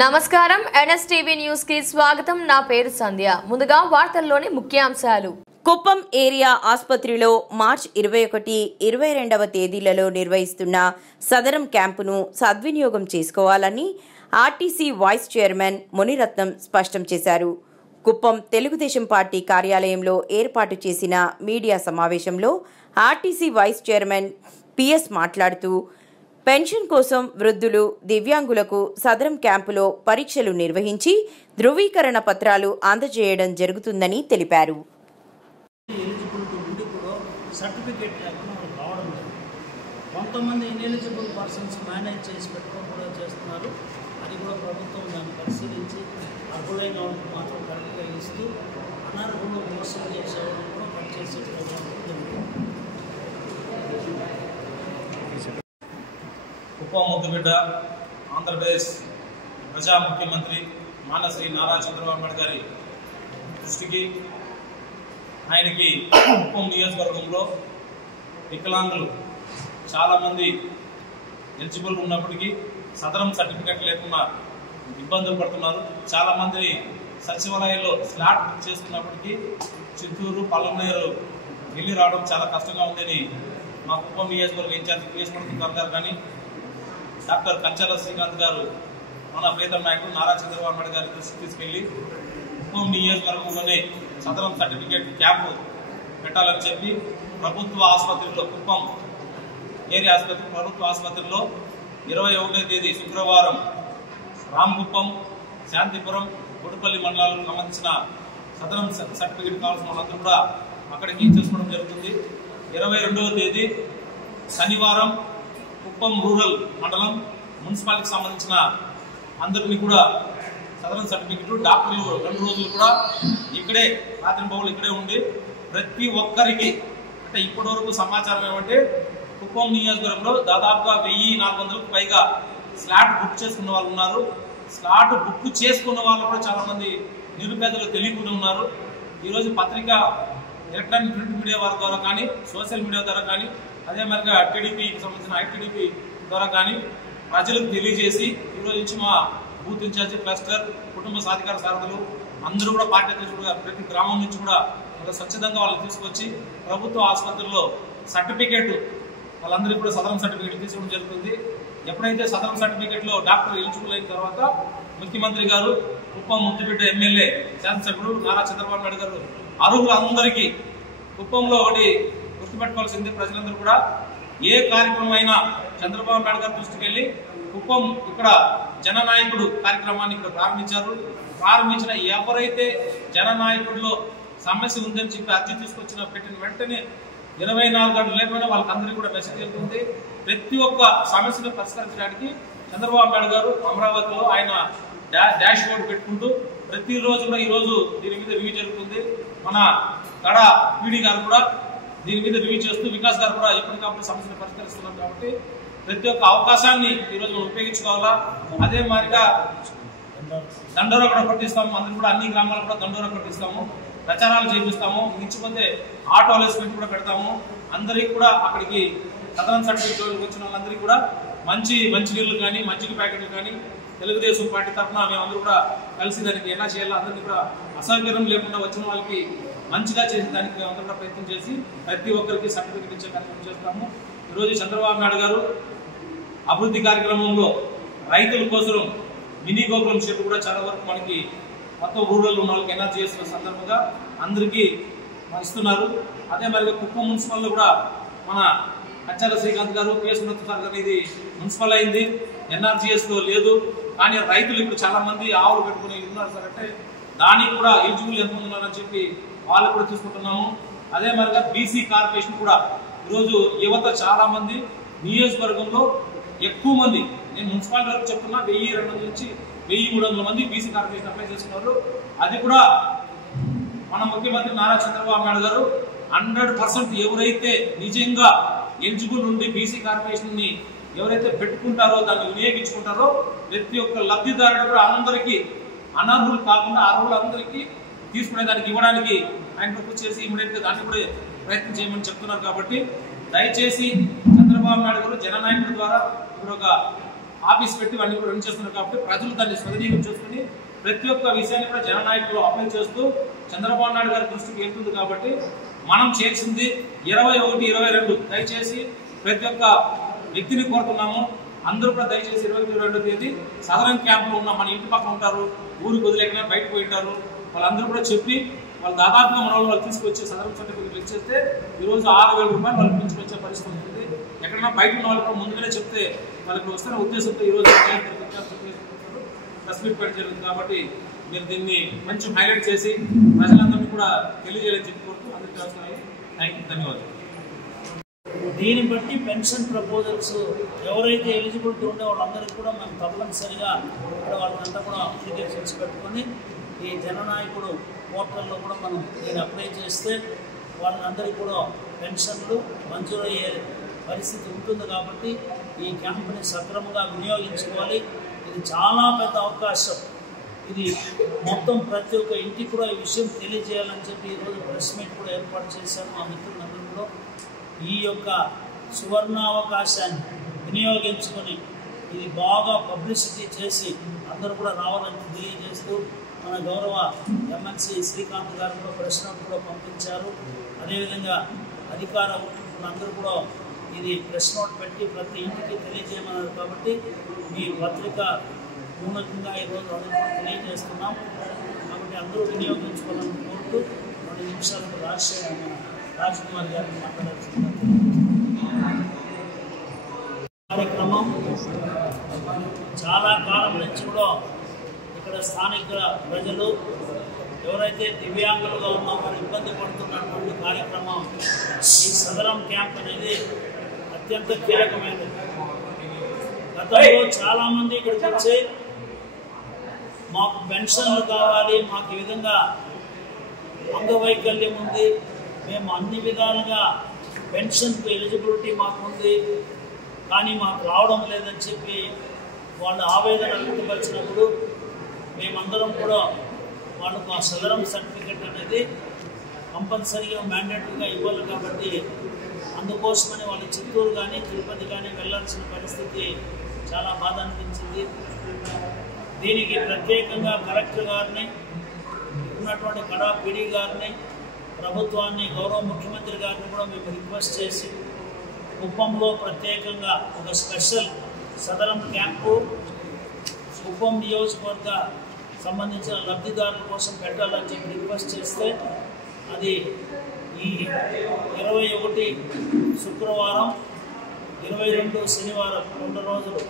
నమస్కారం NSTV news కి స్వాగతం. నా పేరు సంధ్య. ముందుగా వార్తల్లోని ముఖ్యాంశాలు. కుప్పం ఏరియా ఆసుపత్రిలో మార్చి 21, 22వ తేదీలలో నిర్వహిస్తున్న సదరం క్యాంపును సద్వినియోగం చేసుకోవాలని ఆర్టీసీ వైస్ చైర్మన్ మునిరత్నం స్పష్టం చేశారు. కుప్పం తెలుగుదేశం పార్టీ కార్యాలయంలో ఏర్పాటు చేసిన మీడియా సమావేశంలో ఆర్టీసీ వైస్ చైర్మన్ పిఎస్ మాట్లాడుతూ పెన్షన్ కోసం వృద్ధులు, దివ్యాంగులకు సదరం క్యాంపులో పరీక్షలు నిర్వహించి ధృవీకరణ పత్రాలు అందజేయడం జరుగుతుందని తెలిపారు. సర్టిఫికేట్ లేకుండా రావడం లేదు. కొంతమంది ఇన్ఎలిజిబుల్ పర్సన్స్ మేనేజ్ చేసి పెట్టుకోవడం కూడా చేస్తున్నారు. అది కూడా ప్రభుత్వం దాన్ని పరిశీలించి అర్హులైన వాళ్ళకి మాత్రం కరెక్ట్గా ఇస్తూ అనర్హులు మోసం చేసేవాళ్ళని కూడా కట్ చేసే ప్రోగ్రాం జరుగుతుంది. కుప్పం ముద్దుబిడ్డ ఆంధ్రప్రదేశ్ ప్రజా ముఖ్యమంత్రి మానశ్రీ నారా చంద్రబాబు నాయుడు గారి దృష్టికి ఆయనకి కుప్పం నియోజకవర్గంలో వికలాంగులు చాలామంది ఎలిజిబుల్ ఉన్నప్పటికీ సదరం సర్టిఫికెట్ లేకుండా ఇబ్బందులు పడుతున్నారు. చాలామంది సచివాలయాల్లో స్లాట్ బుక్ చేసుకున్నప్పటికీ చిత్తూరు, పల్లమనేరు వెళ్ళి రావడం చాలా కష్టంగా ఉందని మా కుప్పం నియోజకవర్గ ఇన్ఛార్జ్ నియోజకవర్గం గారు కానీ డాక్టర్ కంచాల శ్రీకాంత్ గారు మన ప్రీతం నాయకుడు నారా చంద్రబాబు నాయుడు గారి దృష్టికి తీసుకెళ్లి కుప్పం నియోజకవర్గంలోనే సదరం సర్టిఫికేట్ క్యాంపు పెట్టాలని చెప్పి ప్రభుత్వ ఆసుపత్రిలో కుప్పం ఏరియా ఆసుపత్రి ప్రభుత్వ ఆసుపత్రిలో 21వ తేదీ శుక్రవారం రామకుప్పం, శాంతిపురం, గుడిపల్లి మండలాలకు సంబంధించిన సదరం సర్టిఫికేట్ కావాల్సిన వాళ్ళందరూ కూడా అక్కడికి చేసుకోవడం జరుగుతుంది. 22వ తేదీ శనివారం కుప్పం రూరల్ మండలం మున్సిపాలిటీకి సంబంధించిన అందరినీ కూడా సదరం సర్టిఫికెట్ డాక్టర్లు 2 రోజులు కూడా ఇక్కడే రాత్రి పౌరులు ఇక్కడే ఉండి ప్రతి ఒక్కరికి అంటే ఇప్పటి వరకు సమాచారం ఏమంటే కుప్పం నియోజకవర్గంలో దాదాపుగా 1400కు పైగా స్లాట్ బుక్ చేసుకున్న వాళ్ళు ఉన్నారు. స్లాట్ బుక్ చేసుకున్న వాళ్ళు కూడా చాలా మంది నిరుపేదలు తెలియకుండా ఉన్నారు. ఈరోజు పత్రిక ఎలక్ట్రానిక్ ప్రింట్ మీడియా వారి ద్వారా కానీ సోషల్ మీడియా ద్వారా కానీ అదే మరిగా టీడీపీకి సంబంధించిన ఐటీడీపీ ద్వారా కానీ ప్రజలకు తెలియజేసి ఈరోజు నుంచి మా బూత్ ఇన్ఛార్జి, క్లస్టర్, కుటుంబ సాధికార సారథులు అందరూ కూడా పార్టీ అధ్యక్షులుగా ప్రతి గ్రామం నుంచి కూడా ఒక స్వచ్ఛందంగా వాళ్ళని తీసుకొచ్చి ప్రభుత్వ ఆసుపత్రుల్లో సర్టిఫికేట్ వాళ్ళందరికీ కూడా సదరం సర్టిఫికేట్ తీసుకోవడం జరుగుతుంది. ఎప్పుడైతే సదరం సర్టిఫికేట్లో డాక్టర్ ఎలిజిబుల్ అయిన తర్వాత ముఖ్యమంత్రి గారు కుప్పం ముద్దుబిడ్డ ఎమ్మెల్యే శాసనసభ్యుడు నారా చంద్రబాబు నాయుడు గారు అర్హులందరికీ కుప్పంలో ఒకటి గుర్తుపెట్టుకోవాల్సింది ప్రజలందరూ కూడా ఏ కార్యక్రమం అయినా చంద్రబాబు నాయుడు గారి దృష్టికి వెళ్ళి కుప్పం ఇక్కడ జననాయకుడు కార్యక్రమాన్ని ఇక్కడ ప్రారంభించిన ఎవరైతే జననాయకుడిలో సమస్య ఉందని చెప్పి అర్జీ తీసుకొచ్చిన పెట్టిన వెంటనే 24 గంటలు లేకపోయినా వాళ్ళకందరికీ కూడా మెసేజ్ వెళ్తుంది. ప్రతి ఒక్క సమస్యను పరిష్కరించడానికి చంద్రబాబు నాయుడు గారు అమరావతిలో ఆయన డాష్ బోర్డు పెట్టుకుంటూ ప్రతిరోజు కూడా ఈరోజు దీని మీద రివ్యూ జరుగుతుంది. మన గడ పీడీ గారు కూడా దీని మీద రివ్యూ చేస్తూ వికాస్ గారు కూడా ఎప్పటికప్పుడు సమస్యను పరిష్కరిస్తున్నారు. కాబట్టి ప్రతి ఒక్క అవకాశాన్ని ఈరోజు మనం ఉపయోగించుకోవాలా. అదే మాదిరిగా దండోరా కూడా కొట్టిస్తాము. అందరూ కూడా అన్ని గ్రామాలకు కూడా దండోరా కొట్టిస్తాము, ప్రచారాలు చేపిస్తాము. ఇచ్చిపోతే ఆటో అలెస్మెంట్ కూడా పెడతాము. అందరికి కూడా అక్కడికి సదరం సర్టిఫికేట్ వచ్చిన వాళ్ళందరికీ కూడా మంచి నీళ్లు కానీ మజ్జిగ ప్యాకెట్లు కానీ తెలుగుదేశం పార్టీ తరఫున మేమందరూ కూడా కలిసి దానికి ఎలా చేయాలో అందరినీ కూడా అసౌకర్యం లేకుండా వచ్చిన వాళ్ళకి మంచిగా చేసి దానికి మేమందరూ కూడా ప్రయత్నం చేసి ప్రతి ఒక్కరికి సర్టిఫికేట్ ఇచ్చే కార్యక్రమం చేస్తాము. ఈరోజు చంద్రబాబు నాయుడు గారు అభివృద్ధి కార్యక్రమంలో రైతుల కోసం మినీ గోకులం షెడ్ కూడా చాలా వరకు మనకి మొత్తం రూరల్ ఉన్న వాళ్ళకి ఎనర్జీ చేసిన సందర్భంగా అందరికీ ఇస్తున్నారు. అదే మరి కుప్పం మున్సిపల్లో కూడా మన కంచాల శ్రీకాంత్ గారు, పిఎస్ సార్ గారు ఇది మున్సిపల్ అయింది, ఎన్ఆర్జీఎస్లో లేదు. కానీ రైతులు ఇప్పుడు చాలా మంది ఆవులు పెట్టుకుని ఉన్నారు సార్ అంటే దానికి కూడా ఎలిజిబుల్ ఎంతమంది ఉన్నారని చెప్పి వాళ్ళు కూడా తీసుకుంటున్నాము. అదే మరిగా బీసీ కార్పొరేషన్ కూడా ఈరోజు యువత చాలా మంది నియోజకవర్గంలో ఎక్కువ మంది, నేను మున్సిపాలిటీ వరకు చెప్తున్నా 1200 నుంచి 1300 మంది బీసీ కార్పొరేషన్ అప్లై చేసుకున్నారు. అది కూడా మన ముఖ్యమంత్రి నారా చంద్రబాబు నాయుడు గారు 100% ఎవరైతే నిజంగా ఎలిజిబుల్ నుండి బీసీ కార్పొరేషన్ ని ఎవరైతే పెట్టుకుంటారో దాన్ని వినియోగించుకుంటారో ప్రతి ఒక్క లబ్ధిదారుడు కూడా అందరికీ అనర్హులు కాకుండా అర్హులందరికీ తీసుకునే దానికి ఇవ్వడానికి ఆయన ప్రపోజ్ చేసి ఇమీడియట్ గా దాన్ని కూడా ప్రయత్నం చేయమని చెప్తున్నారు. కాబట్టి దయచేసి చంద్రబాబు నాయుడు గారు జననాయకుడి ద్వారా ఇప్పుడు ఒక ఆఫీస్ పెట్టి అన్ని కూడా రన్ చేస్తున్నారు కాబట్టి ప్రజలు దాన్ని సద్వినియోగం చేసుకుని ప్రతి ఒక్క విషయాన్ని కూడా జననాయకులు అప్పీల్ చేస్తూ చంద్రబాబు నాయుడు గారి దృష్టికి వెళ్తుంది కాబట్టి మనం చేసింది 21, 22 దయచేసి ప్రతి ఒక్క వ్యక్తిని కోరుతున్నాము. అందరూ కూడా దయచేసి 21, 22 తేదీ సదరన్ క్యాంపులో ఉన్న మన ఇంటి పక్కన ఉంటారు, ఊరికి వదిలేకనే బయటకు పోయి ఉంటారు, వాళ్ళందరూ కూడా చెప్పి వాళ్ళు దాదాపుగా మన వాళ్ళు తీసుకొచ్చి సదరన్ సర్టిఫికేట్ ఇచ్చేస్తే ఈరోజు 6,000 రూపాయలు వాళ్ళకి పెంచుకొచ్చే పరిస్థితి ఉంటుంది. ఎక్కడైనా బయట ఉన్న వాళ్ళు కూడా ముందుగానే చెప్తే వాళ్ళకి వస్తున్న ఉద్దేశంతో ఈరోజు ప్రెస్ మీట్ పెట్టడం జరుగుతుంది. కాబట్టి మీరు దీన్ని కొంచెం హైలైట్ చేసి ప్రజలందరినీ కూడా తెలియజేయాలని చెప్పి కోరుతూ అందరికీ ధన్యవాదాలు. దీన్ని బట్టి పెన్షన్ ప్రపోజల్స్ ఎవరైతే ఎలిజిబిలిటీ ఉండే వాళ్ళందరికీ కూడా మేము తప్పనిసరిగా ఇక్కడ వాళ్ళంతా కూడా అప్లికేషన్స్ పెట్టుకొని ఈ జననాయకుడు పోర్టల్లో కూడా మనం దీన్ని అప్లై చేస్తే వాళ్ళందరికీ కూడా పెన్షన్లు మంజూరయ్యే పరిస్థితి ఉంటుంది. కాబట్టి ఈ క్యాంపుని సక్రమంగా వినియోగించుకోవాలి. ఇది చాలా పెద్ద అవకాశం. ఇది మొత్తం ప్రతి ఒక్క ఇంటికి కూడా ఈ విషయం తెలియజేయాలని చెప్పి ఈరోజు ప్రెస్ మీట్ కూడా ఏర్పాటు చేశాము. మా మిత్రులందరూ కూడా ఈ యొక్క సువర్ణావకాశాన్ని వినియోగించుకొని ఇది బాగా పబ్లిసిటీ చేసి అందరూ కూడా రావాలని తెలియజేస్తూ మన గౌరవ ఎమ్మెల్సీ శ్రీకాంత్ గారు కూడా ప్రెస్ నోట్ కూడా పంపించారు. అదేవిధంగా అధికారులందరూ కూడా ఇది ప్రెస్ నోట్ పెట్టి ప్రతి ఇంటికి తెలియజేయమన్నారు. కాబట్టి మీ పత్రిక మూలకంగా ఈరోజు అందరూ తెలియజేస్తున్నాం. కాబట్టి అందరూ వినియోగించుకోవాలని కోరుతూ 2 నిమిషాలకు రాజ్కుమార్ గారిని మాట్లాడాల్సింది కార్యక్రమం. చాలా కాలం నుంచి కూడా ఇక్కడ స్థానిక ప్రజలు ఎవరైతే దివ్యాంగులుగా ఉన్నామో ఇబ్బంది పడుతున్నటువంటి కార్యక్రమం ఈ సదరం క్యాంప్ అనేది అత్యంత కీలకమైనది. గతంలో చాలామంది ఇక్కడికి వచ్చి మాకు పెన్షన్లు కావాలి, మాకు ఈ విధంగా అంగవైకల్యం ఉంది, మేము అన్ని విధాలుగా పెన్షన్కు ఎలిజిబిలిటీ మాకు ఉంది కానీ మాకు రావడం లేదని చెప్పి వాళ్ళు ఆవేదన వ్యక్తపరిచినప్పుడు మేమందరం కూడా వాళ్ళకు ఆ సదరం సర్టిఫికెట్ అనేది కంపల్సరీగా మ్యాండేటరీగా ఇవ్వాలి. కాబట్టి అందుకోసమని వాళ్ళు చిత్తూరు కానీ తిరుపతి కానీ వెళ్ళాల్సిన పరిస్థితి చాలా బాధ అనిపించింది. దీనికి ప్రత్యేకంగా కలెక్టర్ గారిని, ఉన్నటువంటి కడా పీడీ గారిని, ప్రభుత్వాన్ని, గౌరవ ముఖ్యమంత్రి గారిని కూడా మేము రిక్వెస్ట్ చేసి కుప్పంలో ప్రత్యేకంగా ఒక స్పెషల్ సదరం క్యాంపు కుప్పం నియోజకవర్గ సంబంధించిన లబ్ధిదారుల కోసం పెట్టాలని చెప్పి రిక్వెస్ట్ చేస్తే అది ఈ 21 శుక్రవారం, 22 శనివారం 2 రోజులు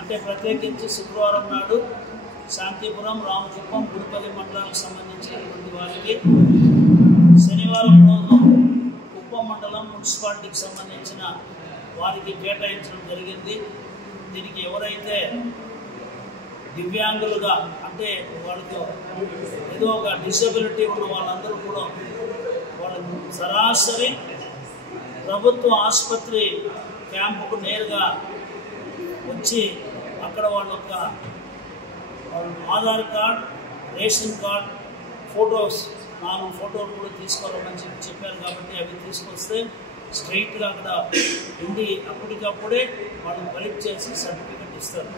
అంటే ప్రత్యేకించి శుక్రవారం నాడు శాంతిపురం, రామకుప్పం, గుడిపల్లి మండలాలకు సంబంధించినటువంటి వారికి, శనివారం రోజు కుప్పం మండలం మున్సిపాలిటీకి సంబంధించిన వారికి కేటాయించడం జరిగింది. దీనికి ఎవరైతే దివ్యాంగులుగా అంటే వాళ్ళకి ఏదో ఒక డిసబిలిటీ ఉన్న వాళ్ళందరూ కూడా వాళ్ళకు సరాసరి ప్రభుత్వ ఆసుపత్రి క్యాంపుకు నేరుగా వచ్చి అక్కడ వాళ్ళ యొక్క Aadhaar card, ration card, photos 4 ఫోటోలు కూడా తీసుకోవాలని చెప్పారు. కాబట్టి అవి తీసుకొస్తే స్ట్రైట్గా అక్కడ ఉండి అప్పటికప్పుడే వాళ్ళు కలెక్ట్ చేసి సర్టిఫికెట్ ఇస్తారు.